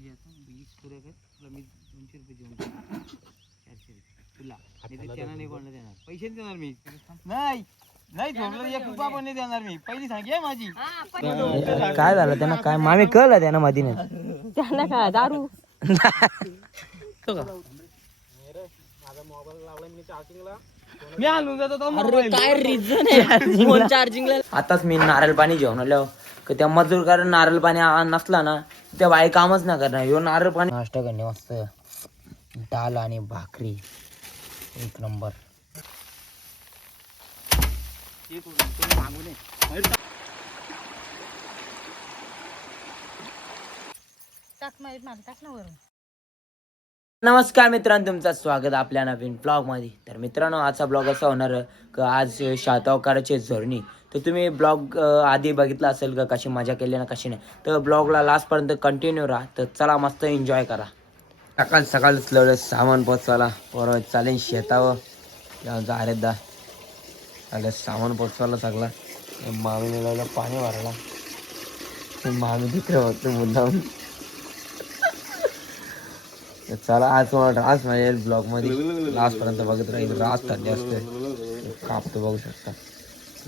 आता वीस तुला मी दोनशे रुपये देऊन. चारशे रुपये. तुला. नाही तर त्यांना नाही कोणाला देणार. पैसे देणार मी. नाही. नाही एक रुपया पण नाही देणार मी. पहिली सांगे माझी. काय झालं त्यांना? काय मामी कळलं त्यांना माहिती नाही त्यांना काय दारू? मी आणून जातो तो मोबाईल. काय रिझन आहे फोन चार्जिंगला आताच मी नारळ पाणी घेऊन आलो. का त्या मजूर कारण नारळ पाणी नसला ना त्या बाई कामच ना करणार. ह्यो नारळ पाणी. नाश्ता करणे मस्त. डाल आणि भाकरी. एक नंबर. हे टाक. टाक ना मला टाक ना वरून. नमस्कार मित्रांनो तुमचं स्वागत आपल्या नवीन ब्लॉगमध्ये तर मित्रांनो आजचा ब्लॉग असा होणार की आज शातावकाराचे झोरणी. तर तुम्ही ब्लॉग आधी बघितला असेल का कशी मजा केली ना कशी नाही? तर ब्लॉगला लास्टपर्यंत कंटिन्यू राहा. तर चला मस्त एन्जॉय करा. सकाळ सकाळच लढ सामान पोचवायला बरोबर चालेल शेतावर. आमचा अरेदा चालेल सामान पोचवायला सगळा. मामीने लावलं पाणी भरायला. मामी तिकडे बघतो मुद्दाम. चला आज तुम्हाला आज माझ्या ब्लॉगमध्ये लास्ट पर्यंत बघत राहील रात थंडी असते. कापतो बघू शकता.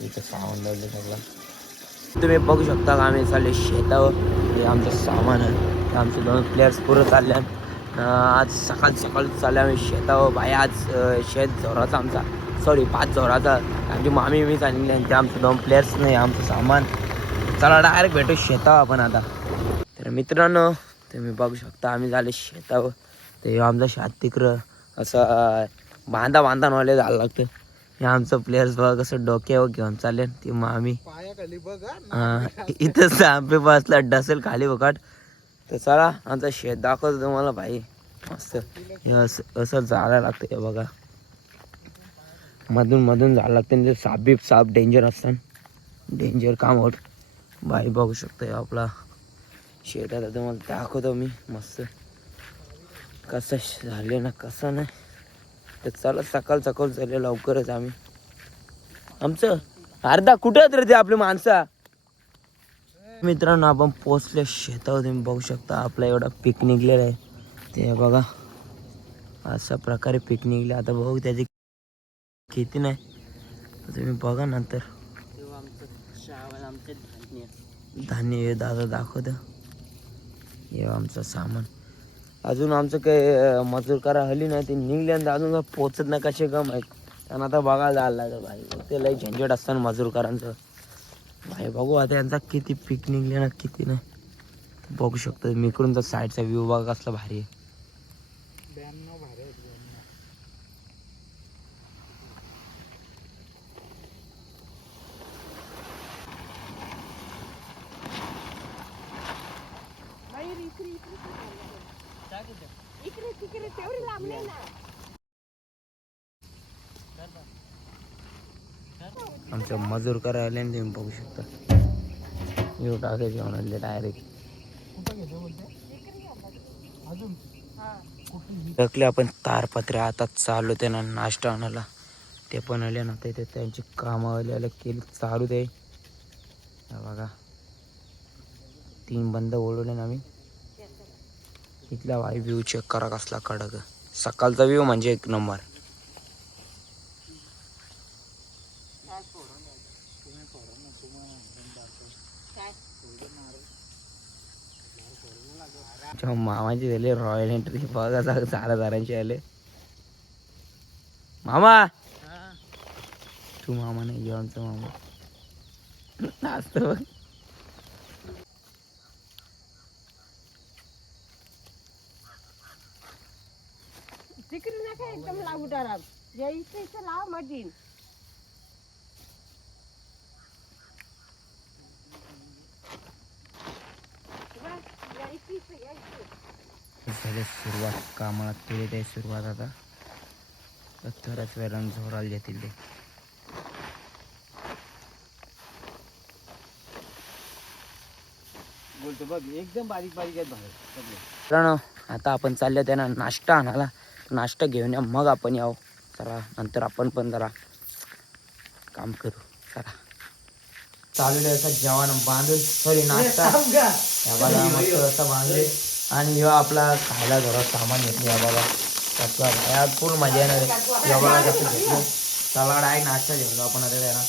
इथं सामान लागलं सगळं. तुम्ही बघू शकता का आम्ही चालले शेतावर. हे आमचं सामान आहे. आमचे दोन प्लेयर्स पुरं चालले आज सकाळ सकाळ चालले आम्ही शेतावर. भाई आज शेत जोराचा आमचा. सॉरी पाच जोराचा. आमची मामी मी सांगितले आणि ते आमचे दोन प्लेयर्स नाही आमचं सामान. चला डायरेक्ट भेटू शेतावर आपण आता. तर मित्रांनो तुम्ही बघू शकता आम्ही झाले शेतावर. ते आमचं शेत तिकडं असं बांधा बांधा नॉलेज झालं लागतं हे आमचं प्लेयर्स बघा कसं डोक्यावर घेऊन चालले ते मग आम्ही हा, इथं सापे बसला डसेल खाली बघाट तर चला आमचं शेत दाखवतो तुम्हाला भाई. मस्त. हे असं असं जायला लागतं हे बघा. मधून मधून जायला लागतं ते साप बीप साप डेंजर असतात डेंजर काम होत. भाई बघू शकतो आपला. शेत आता तुम्हाला दाखवतो मी. मस्त. कसं झाले ना कसं नाही. तर चला सकाळ सकाळ झाले लवकरच आम्ही. आमचं? अर्धा कुठं आहेत रे ते आपली माणसं? मित्रांनो आपण पोचले शेतावर तुम्ही बघू शकता आपला एवढा पीक निघलेला आहे. ते बघा अशा प्रकारे पीक निघले. आता बघू त्याची किती नाही. तुम्ही बघा नंतर. आमचं धान्य धान्य हे दादा दाखवतं. हे आमचं सामान. अजून आमचं काही मजूर करा हली नाही ते निघल्यानंतर अजून पोचत नाही कसे गम माहीत त्यांना आता बघायला जायला तर भाई ते लई झंझट असतं ना मजूरकारांचं. भाई बघू आता यांचा किती पीक निघले ना किती नाही. बघू शकतो मी इकडून तर साईडचा व्ह्यू बघा कसला भारी आहे इकडे तिकडे तेवढी ना मजूर करायला तुम्ही बघू शकता. येऊ टाकायचे म्हणाले डायरेक्ट टाकले आपण तारपत्रे आता चालू ते ना नाश्ता आणायला. ते पण आले ना ते त्यांची कामं आले केली चालू ते. बघा. तीन बंद ओढवले ना आम्ही. इथला वाई व्ह्यू चेक करा कसला कडक. सकाळचा व्ह्यू म्हणजे एक नंबर मामाची झाली रॉयल एंट्री बघा चार हजारांची आले मामा! तू मामा नाही जेवणचा मामा. नाचतो बघ. तिकडे नका एकदम लागू डराव या इथे इथे लाव मधीन झाले सुरुवात कामाला केली ते सुरुवात आता. तर थोड्याच वेळानं झोराला येतील ते. बोलतो बघ एकदम बारीक बारीक आहेत बाहेर सगळे. आता आपण चाललो त्यांना नाश्ता आणायला. नाश्ता घेऊन या मग आपण यावं. जरा नंतर आपण पण जरा काम करू. चला. चालू असं जेवण बांधून सॉरी नाश्ता. या मस्त असं बांधले. आणि ह्यो आपला खायला जरा सामान घेतलं या बघा त्याचा यात फुल मजा येणार आहे. या बघा कसं घेतलं. चला डायरेक्ट नाश्ता घेऊन जाऊ आपण आता त्याला.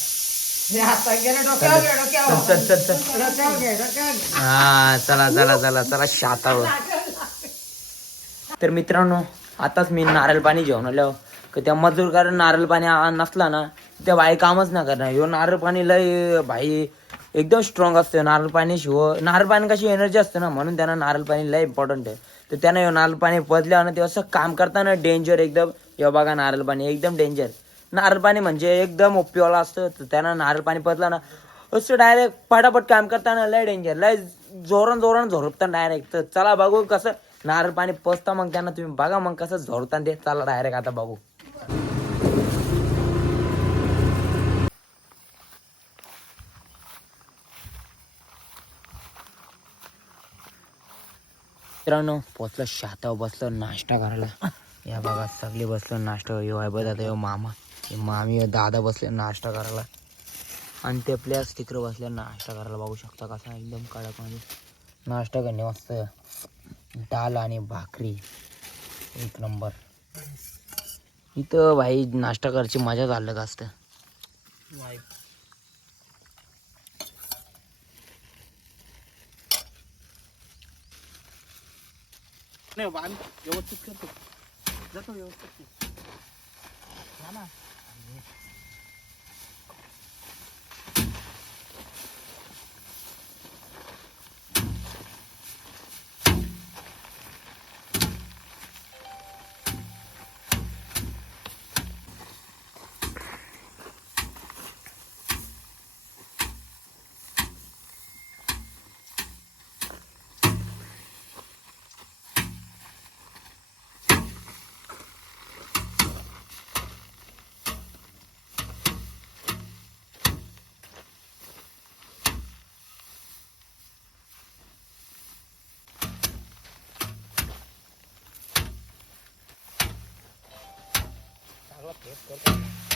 चल चल चल चल हा चला चला चला चला शातावर. तर मित्रांनो आताच मी नारळ पाणी घेऊन आलो का त्या मजूर कारण नारळ पाणी नसला ना त्या बाई कामच नाही करणार ह्यो नारळ पाणी लय भाई एकदम स्ट्रॉंग असतो नारळ पाणी शिव नारळ पाणी कशी एनर्जी असते ना म्हणून त्यांना नारळ पाणी लय इम्पॉर्टंट आहे तर त्यांना नारळ पाणी पदल्यावर ना ते असं काम करताना डेंजर एकदम यो बघा नारळ पाणी एकदम डेंजर नारळ पाणी म्हणजे एकदम ओप्पीवाला असतं तर त्यांना नारळ पाणी पदला ना असं डायरेक्ट पटापट काम करताना लय डेंजर लय जोरान जोरान झोरपताना डायरेक्ट तर चला बघू कसं नारळ पाणी पोचता मग त्यांना तुम्ही बघा मग कसं झोरताना ते चला डायरेक्ट आता बघू. मित्रांनो पोचलं शातावर बसलो नाश्ता करायला. या बघा सगळे बसलो नाश्ता यो आहे बघा यो मामा. हे मामी यो दादा बसले नाश्ता करायला. आणि ते प्लेयर्स तिकडे बसले नाश्ता करायला. बघू शकता कसा एकदम कडक म्हणजे. नाश्ता करणे मस्त. डाल आणि भाकरी. एक नंबर. इथं भाई नाश्ता करायची मजाच का असतं व्यवस्थित करतो. जातो व्यवस्थित. ¿Qué?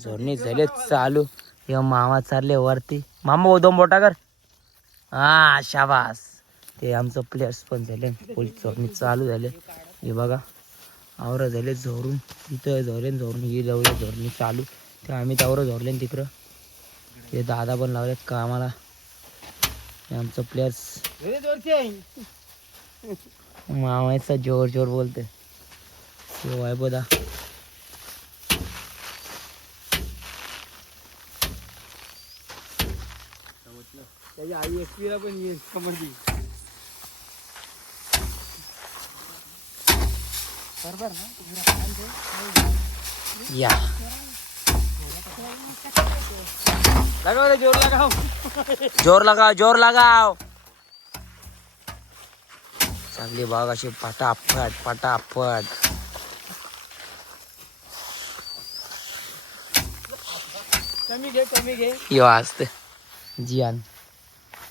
झोडणी झाले चालू. हे मामा चालले वरती. मामा उदम बोटा कर. हा शाबास. ते आमचं प्लेयर्स पण झाले. पोलीस झोडणी चालू झाले. हे बघा. आवरं झाले झोरून इथं झोरेन झोरून ही लावले झोरणी चालू. ते आम्ही त्यावर झोरले तिकडं. ते दादा पण लावले कामाला. आमचं प्लेयर्स मामाचा जोर जोर बोलते तो बघा त्याची आई पण येईल कबड्डी बरोबर ना? या. रे जोर लगाव. जोर लगाव जोर चांगली बाग अशी पटापट पटापट. कमी घे कमी घे. यो असते जियान.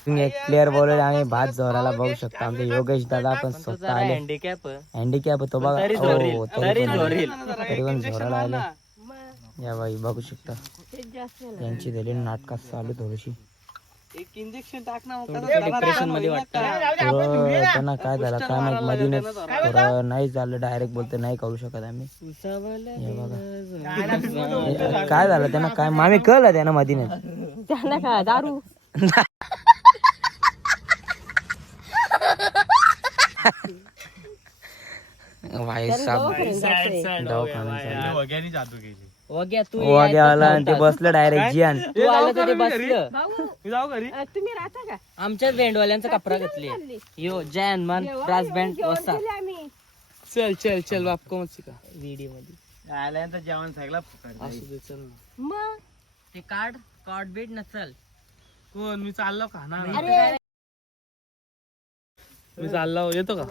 तुम्ही एक प्लेअर बॉलर आम्ही भात जोराला बघू शकता आमचे योगेश दादा पण स्वतः आले. हँडिकॅप हँडिकॅप तो बघा. तरी हो, तरी पण जोरील. आले. या बाई बघू शकता. यांची झाली नाटकात चालू थोडीशी. एक इंजेक्शन टाक ना डिप्रेशनमध्ये थोडं त्यांना काय झालं? काय माहीत मधीनच थोडं नाही झालं डायरेक्ट बोलतो नाही करू शकत आम्ही. हे बघा. हे काय झालं त्यांना काय मामी कळलं त्यांना मधीनच. त्यांना काय दारू वाईट साप दवाखान्यात जायचंय. दवाखान्यात वग्याने जादू केली वग्या तू वागे आला आणि ते बसलं डायरेक्ट जियान तू आलं तर ते बसलं भाऊ जाऊ घरी. अ, तुम्ही राहता का? आमच्याच बँडवाल्यांचा कपडा घेतली. यो जय हनुमान ब्रास बँड वसा चल चल चल बाप कोण का व्हिडिओमध्ये आल्यानंतर जेवण सगळं फुकट असू दे चल ना. मग? ते कार्ड कार्ड बीड नसल कोण? मी चाललो खाणार अरे मी चाललो. येतो का?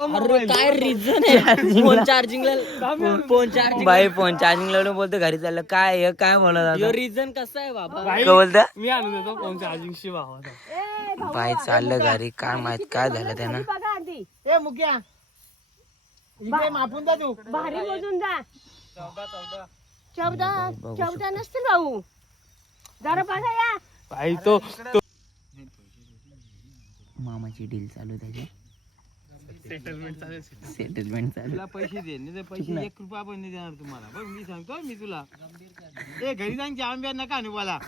अरे काय रिझन आहे फोन चार्जिंगला फोन चार्जिंग बाई फोन चार्जिंग लावून बोलतो घरी चाललं. काय हे? काय बोलत रिझन कसा आहे बाबा? बोलता मी आणून देतो फोन चार्जिंग शी बाई चाललं घरी. काय माहीत काय झालं त्यानं? बघा आधी ए मुक्या इकडे मापून जा तू. भारी मोजून जा. चौदा चौदा. चौदा चौदा नसतील भाऊ. जरा बघा या. बाई तो तो मामाची डील चालू त्याची. सेटलमेंट चालू तुला पैसे दे नाही तर पैसे एक रुपया पण नाही देणार तुम्हाला. बघ मी सांगतो मी तुला. ए घरी जाऊन की आंब्या नका आणू मला.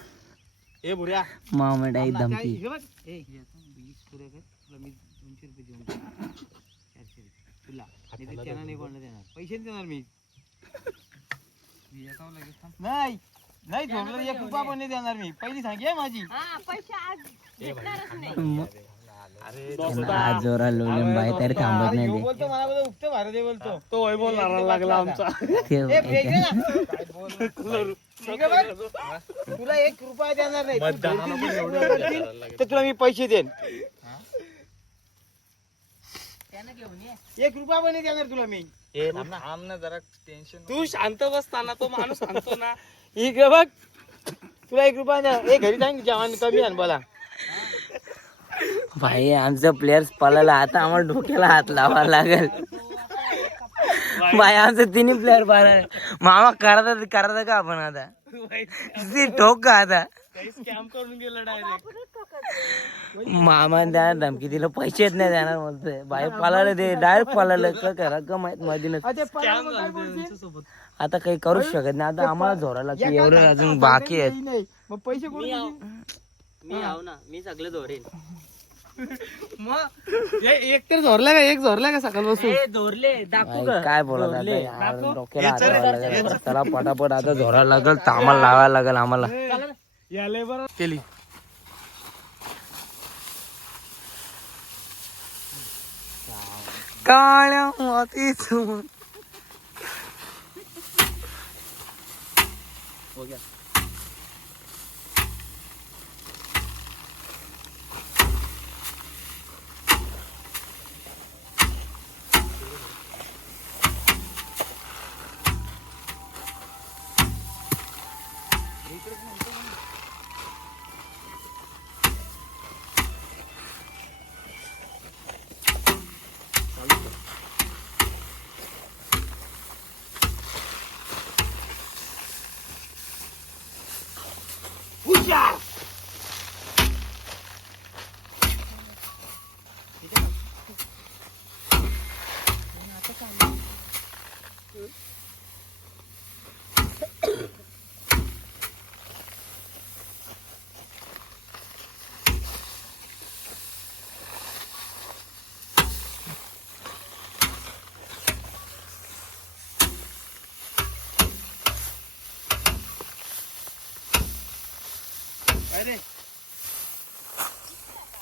ए बुऱ्या. मामा डाई काय- धमकी बघ. ए हे आता वीस पुऱ्या कर. तुला मी दोनशे रुपये देऊन टाकतो. चारशे रुपये. तुला. नाही तर त्यांना नाही कोणाला देणार. पैसे नाही देणार मी. नाही. नाही झोपलं एक रुपया पण नाही देणार मी. पहिली सांगे माझी. हा पैसे आज भेटणारच नाही. त्यांना आज जोरा लोडून बाई तरी थांबत अरे, नाही ह्यो ते. बोलतो मला बोलतो उगतं भारत हे बोलतो. तो वैभव नारायण लागला आमचा. ते ए, ब्रेक दे ना. ठीक आहे बघ. तुला एक रुपया देणार नाही. तू दोन तीन वीस रुपये करशील, तर तुला मी पैसे देईन. एक रुपया पण नाही देणार तुला मी. तू शांत बसताना तो माणूस सांगतो ना इकडे बघ तुला एक रुपया द्या ए घरी सांग जेवण कमी आण बोला. भाई आमचं प्लेयर्स पळाला आता आम्हाला डोक्याला हात लावा लागेल. भाई आमचं तिन्ही प्लेअर पळाला. मामा करतात करतात का आपण आता? ती ठोक का आता. स्कॅम करून गेला डायरेक्ट मामा द्या धमकी दिलं पैसेच नाही देणार म्हणतोय. बाई पळालं ते डायरेक्ट पळालं का करा का माहीत बोलशील? सोबत. आता काही करूच शकत नाही आता आम्हाला झोरा लागते एवढं अजून बाकी आहेत. मग पैसे कोण? मी आहो ना मी सगळे धोरेन मग? एक तर झोरला का एक झोरला का दाखवू बाई, का काय बोलत त्याला पटापट आता झोरा लागेल तर आम्हाला लावायला लागेल आम्हाला. याले बरं. केली. काळ्या मातीतून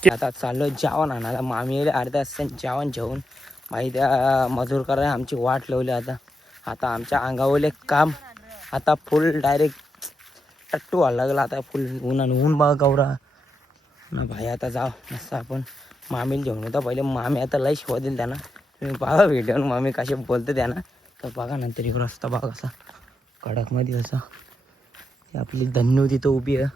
आता चाललो जेवण आणायला. मामी येईल अर्ध्या तासाने जेवण जेवून. भाई त्या मजूर करायला आमची वाट लावली आता. आता आमच्या अंगावले काम. आता फुल डायरेक्ट टट्टू व्हायला लागला आता. फुल ऊन आणि ऊन बघा गौरा. ना भाई आता जाव मस्त आपण मामीला जेवण होता पहिले मामी आता लय शिवा त्यांना. तुम्ही बघा व्हिडिओ मामी कसे बोलते त्यांना. तर बघा नंतर एक रस्ता बघा असा कडकमध्ये असा. आपली धन्यू तिथं उभी आहे.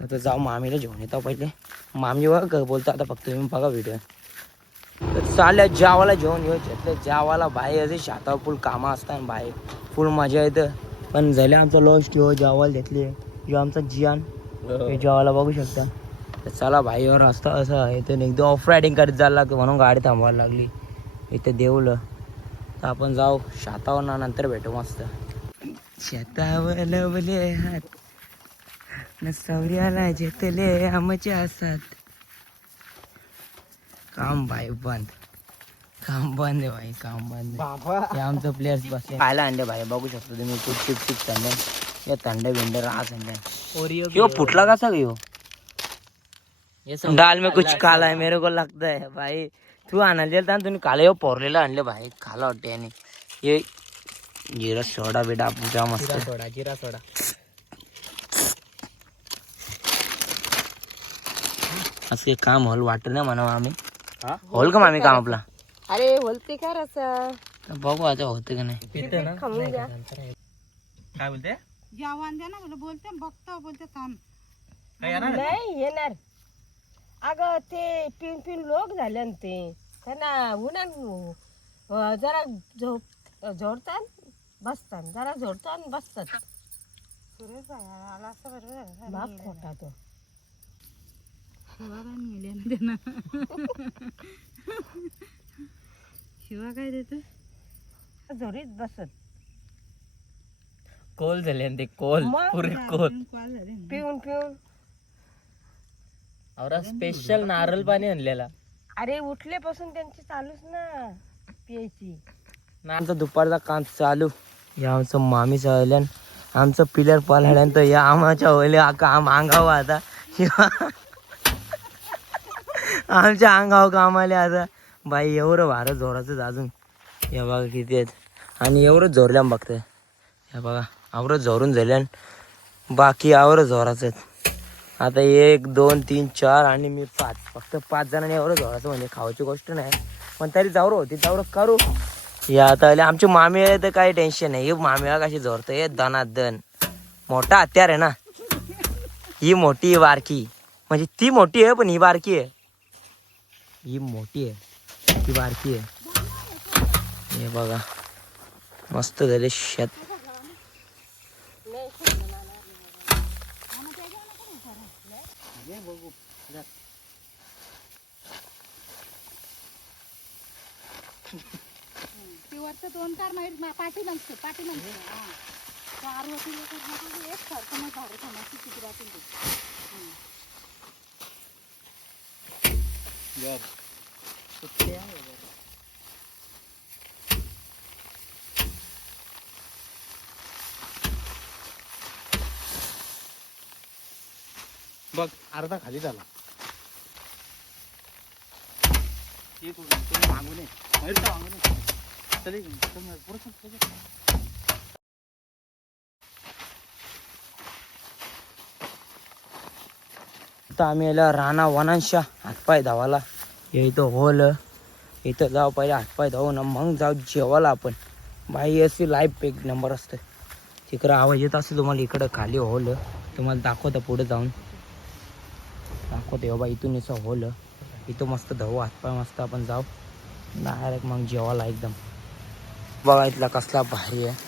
तर आता जाऊ मामीला घेऊन येतो पहिले. मामी बघा बोलतो आता फक्त तुम्ही बघा व्हिडिओ तर चालल्या जावाला जेवण घेऊ घेतलं जावाला बाहेर असे शातावर फुल कामं असतात बाहेर. फुल मजा येतं. पण झाले आमचा लॉस्ट हो जावाला घेतली. जो आमचा जियान. हे. जेवायला बघू शकता. तर चला भाईवर रस्ता असा आहे. तर एकदम ऑफ रायडिंग करत जायला लागतं म्हणून गाडी थांबवायला लागली. इथं देवलं तर आपण जाऊ. शातावर ना नंतर भेटू मस्त. शेतावर लवले हात. न सौर्याला जेतले आमचे असत काम भाई बंद. काम बंद आहे भाई काम बंद हे आमचं प्लेयर्स बसले. खायला अंडे भाई बघू शकतो तुम्ही खूप चिप चिप थंड हे थंड बिंड राहत थंड ओरियो यो फुटला कसा यो? ये सब दाल में कुछ काला है मेरे को लगता है भाई. तू आणायला गेलता ना तुम्ही काल येऊ पोरलेलं आणलं बाहेर खाला वाटते आणि हे जिरा सोडा बिडा पूजा मस्त. सोडा जिरा सोडा. असं काम होल वाटत नाही म्हणा आम्ही. होल का आम्ही काम आपला? अरे बोलते का रसा बघू आता होतं का नाही. काय बोलते? जेवण द्या ना मला बोलते बघतो बोलते थांब. नाही येणार. अगं ते पिऊन पिऊन लोक झाले ना ते. त्यांना उन्हात जरा झोप झोडतात बसतात. जरा झोडतात बसतात. बाप खोटा तो. शिवा काय देत झोरीत बसत कोल झाले ते कोल? पुरे कोल. पिऊन पिऊन. औरा स्पेशल नारळ पाणी आणलेला. अरे उठल्यापासून त्यांची चालूच ना पियायची. आमचं दुपारचा काम चालू. या आमचं मामी चालल्यान आमचं पिलर पलाड्यान तर या आमाच्या होले काम अंगावर आता. आमच्या अंगाव कामाले आता. बाई एवढं वारं जोराचं अजून. या बघा किती आहेत. आणि एवढं झोरल्या बघतं. या बघा आवरं जोरून झाल्यान बाकी आवरं जोराचं आहेत. आता एक दोन तीन चार आणि मी पाच. फक्त पाच जणांनी एवढं झोराचं म्हणजे खावायची गोष्ट नाही. पण तरी जावरं होती जावरं करू. या आता आले. आमचे मामी आहे तर काही टेन्शन नाही. हे मामीला कशी झोरतं हे दनादन. मोठा हत्यार आहे ना. ही मोठी ही बारकी. म्हणजे ती मोठी आहे पण ही बारकी आहे. ही मोठी आहे ती बारकी आहे. हे बघा मस्त झाले शेत. दोन कार माहिती पाठी नसते पाठी नसते चार होती एक सारखं नाही झाडं थांबायची किती राहतील बघ अर्धा खाली झाला. चल पुढे तर आम्ही याला राणा वनांशा हातपाय धावाला हे इथं होल इथं जाऊ पहिले हातपाय धावू ना मग जाऊ जेवायला आपण बाई अशी लाईफ एक नंबर असते तिकडं आवाज येत असेल तुम्हाला इकडं खाली होल तुम्हाला दाखवतं पुढे जाऊन दाखवतो बाबा इथून असं होल इथं मस्त धावू हातपाय मस्त आपण जाऊ डायरेक्ट मग जेवायला एकदम बघा इथला कसला भारी आहे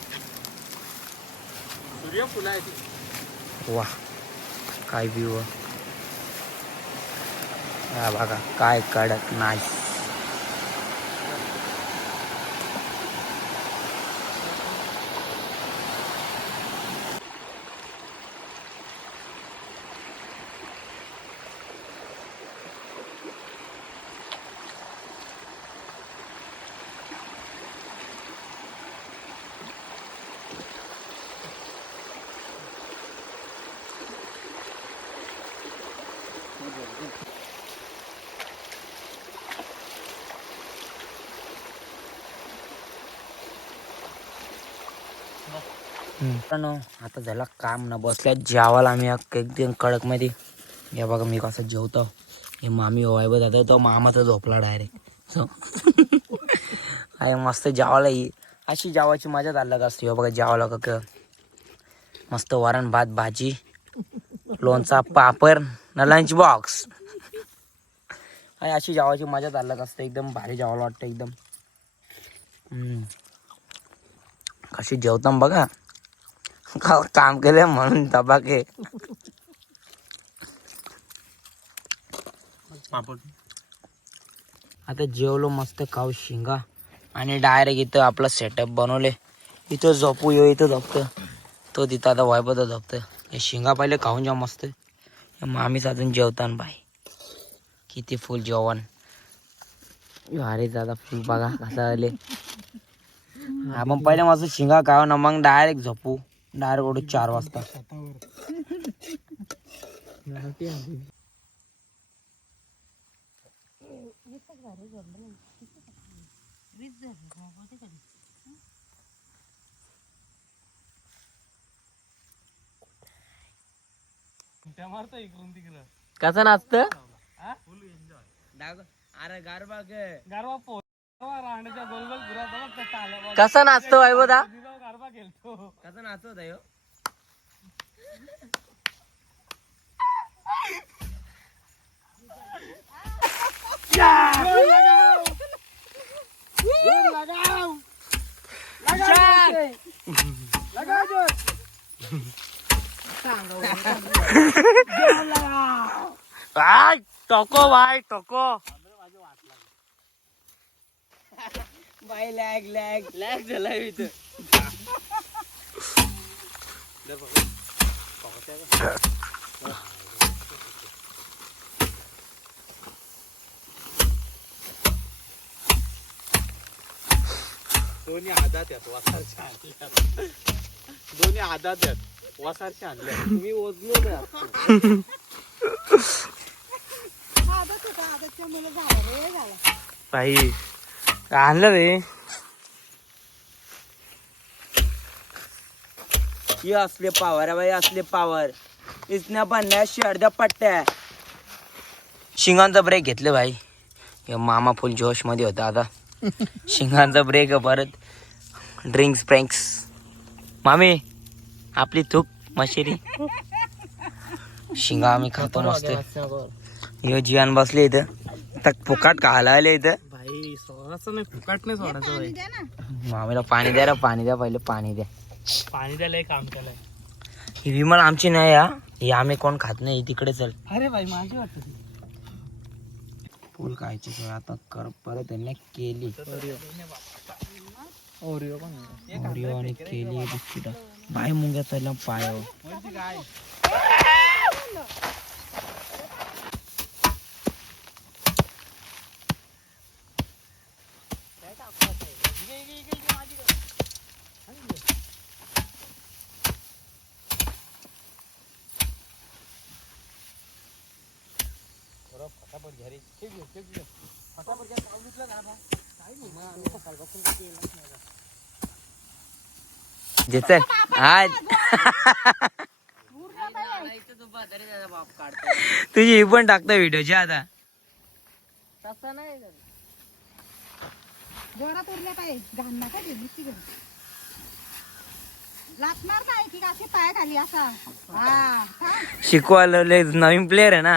वा काय व्ह्यू आहे हा बघा काय कडक नाही मित्रांनो आता झाला काम ना बसल्या जेवायला आम्ही एक- एकदम कडकमध्ये या बघा मी कसं जेवतो. हे मामी वायब जातो तो मामा तर झोपला डायरेक्ट सो आहे मस्त जेवायला ही अशी जेवायची मजाच अलग असते. हे बघा जेवायला का मस्त वरण भात भाजी लोणचा पापड न लंच बॉक्स आणि अशी जेवायची मजाच अलग असते. एकदम भारी जेवायला वाटतं एकदम. कशी जेवताम बघा. का- काम केलं म्हणून दबाके आता जेवलो मस्त खाऊ शिंगा. आणि डायरेक्ट इथं आपला सेटअप बनवले इथं झोपू यो इथं झोपतं. तो तिथं आता वायबत झोपतं. हे शिंगा पहिले खाऊन जा मस्त. हे मामीच अजून जेवतान बाई. किती फुल जेवण. अरे दादा फुल बघा कसं आले हा मग पहिले माझं शिंगा खाऊ ना मग डायरेक्ट झोपू. डायरेक्ट उठू चार वाजता? कसं नाचत? अरे गारबा कसं नाचतो वैभव दा कसं नाचवत आहे हो? टोको भाई टोको लॅग लॅग. लॅग झाला इथं. दोन्ही हातात आहेत वासारच्या आणल्या दोन्ही हातात आहेत वासारच्या आणल्या तुम्ही ओजलो नाही आदत होता आदतच्या मुलं झालं रे झाला भाई आणलं रे. असले पावर आहे बाई असले पावर इथल्या बनल्या अर्ध्या पट्ट्या. शिंगांचा ब्रेक घेतले भाई. हे मामा फुल जोशमध्ये होता आता. शिंगांचा ब्रेक परत. ड्रिंक्स प्रँक्स मामी आपली थूक मशेरी. शिंगा आम्ही खातो मस्त. हे जियान बसले इथं. आता फुकाट खायला आले इथं. भाई सोडायचं नाही फुकट नाही सोडायचं भाई मामीला पाणी द्या रे पाणी द्या पहिले पाणी द्या पाणी द्यायला काम केलंय ही विमल आमची नाही हा ही आम्ही कोण खात नाही तिकडे चल अरे भाई माझी वाटत फुल खायची सोय आता कर परत त्यांनी केली ओरिओ पण ओरिओ आणि केली बिस्किट बाय मुंग्या चला पाय आज तुझी ही पण टाकतो व्हिडिओची आता. तसं नाही जोरात उरल्या पाहिजे घाण नका देऊ नुसती घरी लाटणार नाही की असे पाय खाली असा. हा थांब. शिकवायला लय नवीन प्लेअर आहे ना.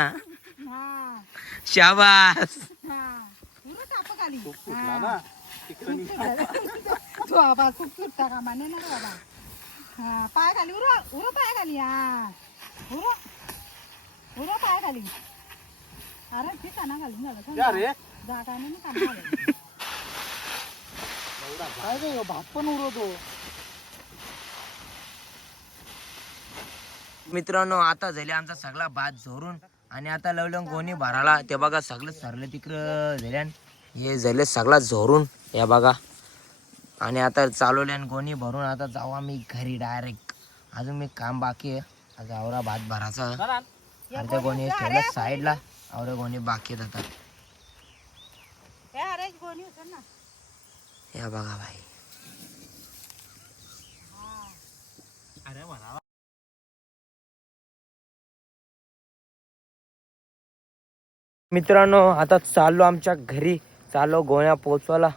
शाबास. हा. उरं टाप खाली हा. तू बाबा खूप सुटता का माने ना बाबा. हा पाय खाली उर उर पाय खाली हा. उर उर पाय खाली अरे ते काना घालून झालं. जागा नाही काना घालून. मित्रांनो आता झाले आमचा सगळा भात झोरून आणि आता लवलं गोणी भराला ते बघा सगळं सरलं तिकडं झाल्यान हे झाले सगळा झोरून या बघा. आणि आता चालवल्यान गोणी भरून आता जाऊ आम्ही घरी डायरेक्ट अजून मी काम बाकी आहे. आज आवरा भात भराचा अर्ध्या गोणी ठेवला साईडला आवरा गोणी बाकी आहेत आता. अरे या बघा भाई मित्रांनो आता चाललो आमच्या घरी. चाललो गोण्या पोचवायला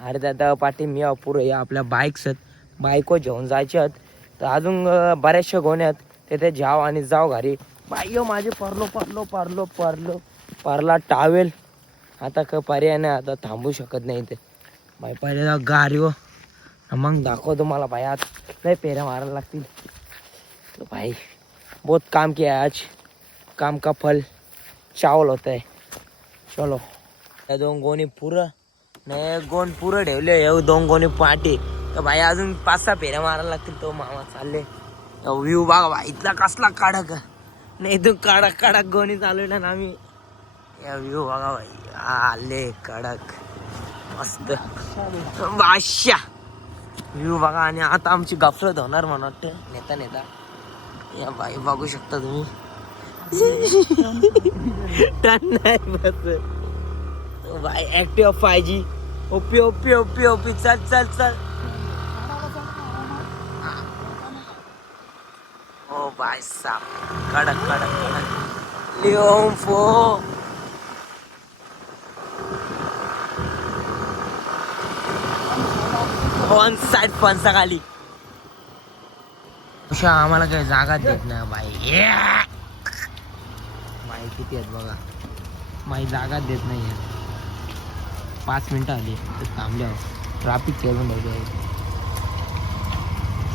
अरे दादा पाठी मी अपूर या आपल्या बाईक्स आहेत बायको घेऊन जायचे आहेत. तर अजून बऱ्याचशा गोण्या आहेत. तिथे जाव आणि जाव घरी. बायो माझे परलो परलो परलो परलो. परला टावेल. आता का पर्याय नाही. आता थांबू शकत नाही ते बाई पर्याय गारी हो. मग दाखव तुम्हाला भाई आज नाही पेऱ्या मारायला लागतील. तो भाई बहुत काम किया आज. काम का फल. चावल होता है चलो. या दोन गोणी पुरं नाही गोण पुरं ठेवले हे दोन गोणी पाठी. तर भाई अजून पाच सहा फेऱ्या मारायला लागतील. तो मामा चालले. व्ह्यू बघा भाई इथला कसला काढक नाही तू कडक कडक गोणी चालवल्या ना आम्ही. या व्ह्यू बघा भाई. आले कडक. मस्त. बादशा व्ह्यू बघा. आणि आता आमची गफलत होणार म्हणून वाटतं नेता नेता या बाई बघू शकता तुम्ही. टन नाही बस बाय ऍक्टिव्ह फाय जी ओपी ओपी ओपी ओपी चल चल चल ओ बाय साप कडक कडक कडक लिओम फो ऑन साइड फणसा खाली. उषा आम्हाला काही जागा देत नाही बाई बाई किती आहेत बघा. माझी जागा देत नाही आहे पाच मिनिटं आली. तर थांबल्यावर. ट्राफिक केलं आहे.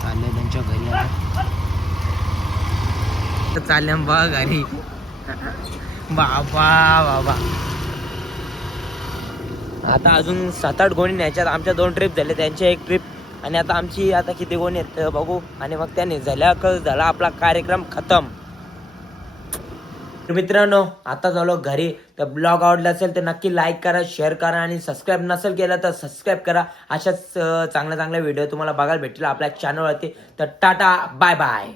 चाललंय त्यांच्या घरी आता. तर चालल्या बघ घरी बाबा बाबा. आता अजून सात आठ गोणी न्यायच्यात. आमच्या दोन ट्रिप झाले. त्यांची एक ट्रिप आणि आता आमची आता किती गोणी आहेत बघू. आणि मग त्याने झाल्या क झाला. आपला कार्यक्रम खतम. तर मित्रांनो आता झालो घरी. तर ब्लॉग आवडला असेल तर नक्की लाईक करा शेअर करा आणि सबस्क्राईब नसेल केलं तर सबस्क्राईब करा. अशाच चांगल्या चांगल्या व्हिडिओ तुम्हाला बघायला भेटतील आपल्या चॅनलवरती तर टाटा बाय बाय